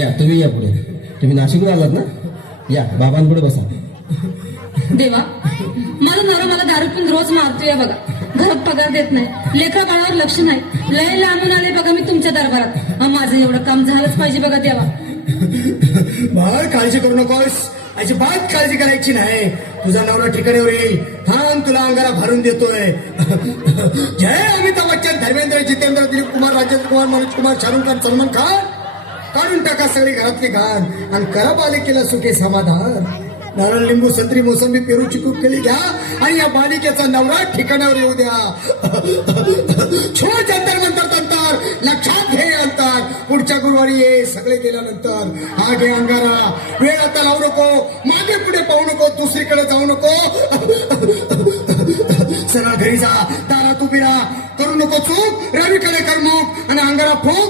या तुम्ही या पुढे. तुम्ही नाशिकला आलात ना? या बाबांपुढे बसा. देवा, माझा नवरा मला दारू पिऊन रोज मारतोय बघा. घरात पगार देत नाही, लेकरा बाळावर लक्ष नाही. लय लांबून आले बघा मी तुमच्या दरबारात. माझं एवढं काम झालंच पाहिजे बघा देवा. बाळ काळजी करू नकोस, अजिबात काळजी करायची नाही. तुझा नवरा ठिकाणीवर येईल. थांब, तुला अंगाला भरून देतोय. जय अमिताभ बच्चन, धर्मेंद्र, जितेंद्र, दिलीप कुमार, राजेंद्र कुमार, मनोज कुमार, शाहरुख खान, सलमान खान. काढून टाका सगळी घरातली घाण आणि करा बालिकेला सुखे समाधान. नारळ, लिंबू, संत्री, मोसंबी, पेरू, चिकू केली घ्या आणि या बालिकेचा नवरा ठिकाणावर येऊ द्या. छोट अंतर मंतर तंतर, लक्षात घे अंतर. पुढच्या गुरुवारी ये. सगळे गेल्यानंतर हा घे अंगारा. वेळ आता लावू नको, मागे पुढे पाहू नको, दुसरीकडे जाऊ नको. सरळ घरी जा, दारात उभी राहा. करू नको चूक, रवीकडे कर मुख आणि अंगारा फूक.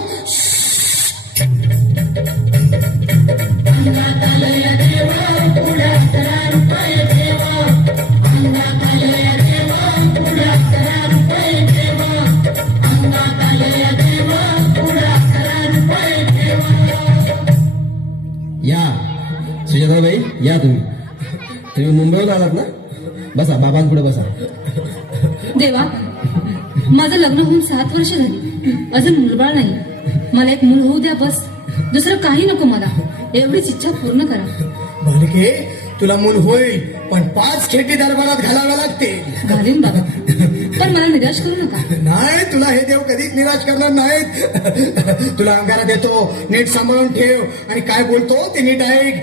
या सुजाताबाई, या तुम्ही मुंबईहून आलात ना? बसा, बाबांपुढे बसा. देवा, माझं लग्न होऊन 7 वर्ष झाली, अजून मुलबाळ नाही. मला एक मूल होऊ द्या बस. दुसरं काही नको मला. एवढीच इच्छा पूर्ण करा. बालिके, तुला मूल होईल, पण 5 खेटी दरबारात घालाव्या लागतील. घालीन बाबा, पण मला निराश करू नका. नाही, तुला हे देव कधीच निराश करणार नाहीत. तुला अंगारा देतो, नीट सांभाळून ठेव आणि काय बोलतो ते नीट ऐक.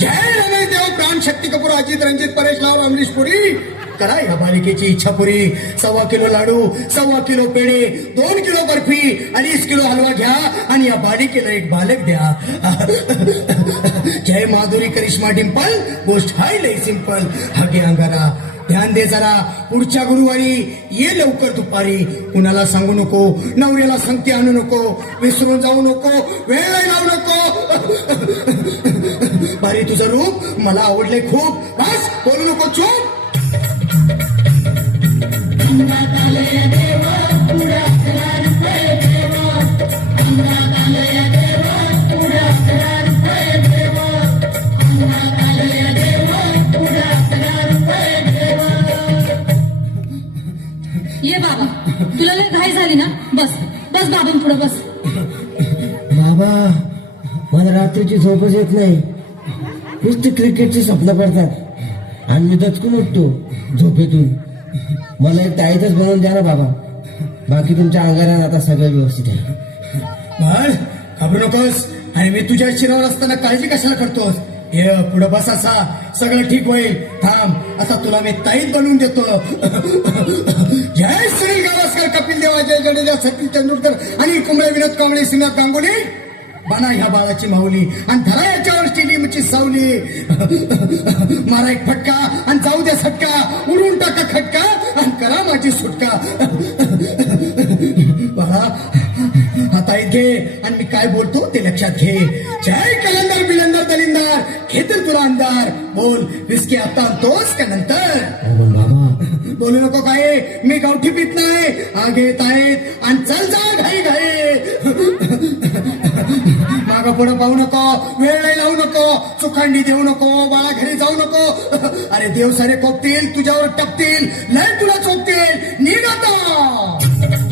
जय रमेश देव, प्राण, शक्ती कपूर, अजित, रणजित, परेश लाल, अमरीश पुरी. करा या बालिकेची इच्छा पुरी. 1.25 किलो लाडू, 1.25 किलो पेढे, 2 किलो बर्फी, 2.5 किलो हलवा घ्या आणि या बालिकेला एक बालक द्या. जय माधुरी, करिश्मा, डिंपल, गोष्ट हाय लय सिंपल. हागे अंगारा, ध्यान दे जरा. पुढच्या गुरुवारी ये लवकर दुपारी. कुणाला सांगू नको, नवऱ्याला संगती आणू नको, विसरून जाऊ नको, वेळ लावू नको. बारी, तुझं रूप मला आवडले खूप. बस, बोलू नको, चूप. ये बाबा, तुला लय घाई झाली ना? बस बस बाबांपुढे बस. बाबा, मला रात्रीची झोपच येत नाही. नुसती क्रिकेटची स्वप्न पडतात आणि मी दचकून उठतो झोपेतून. मला एक ताईतच बनवून द्या ना बाबा. बाकी तुमच्या अंगारात आता सगळं व्यवस्थित आहे. बाळ, घाबरू नकोस. आणि मी तुझ्या शिरावर असताना काळजी कशाला करतोस? ये पुढे बस, असा सगळं ठीक होईल. थांब, आता तुला मी ताईत बनवून देतो. जय सुनील गावस्कर, कपिल देव, अजय जडेजा, सचिन तेंडुलकर, अनिल कुंबळे, विनोद कांबळे, श्रीनाथ गांगुली. बना ह्या बाळाची माऊली आणि धरा याच्यावर स्टेडियमची सावली. मारा एक फटका आणि जाऊ द्या सटका. उडून टाका खटका आणि करा माझी सुटका. बाळा, हाता घे आणि मी काय बोलतो ते लक्षात घे. जय कलंदर, बिलंदर, दलिंदर, घेतील तुला अंधार. बोल, विस्की आता आणतोस का नंतर? बाबा, बोलू नको काय, मी गावठी पित नाही. आगे येत आहेत आणि चल जा घाई घाई. मागं पुढं पाहू नको, वेळ नाही लावू नको, चुखांडी देऊ नको, बाळा घरी जाऊ नको. अरे देव सारे कोपतील, तुझ्यावर टपतील, लय तुला चोपतील. निघ आता.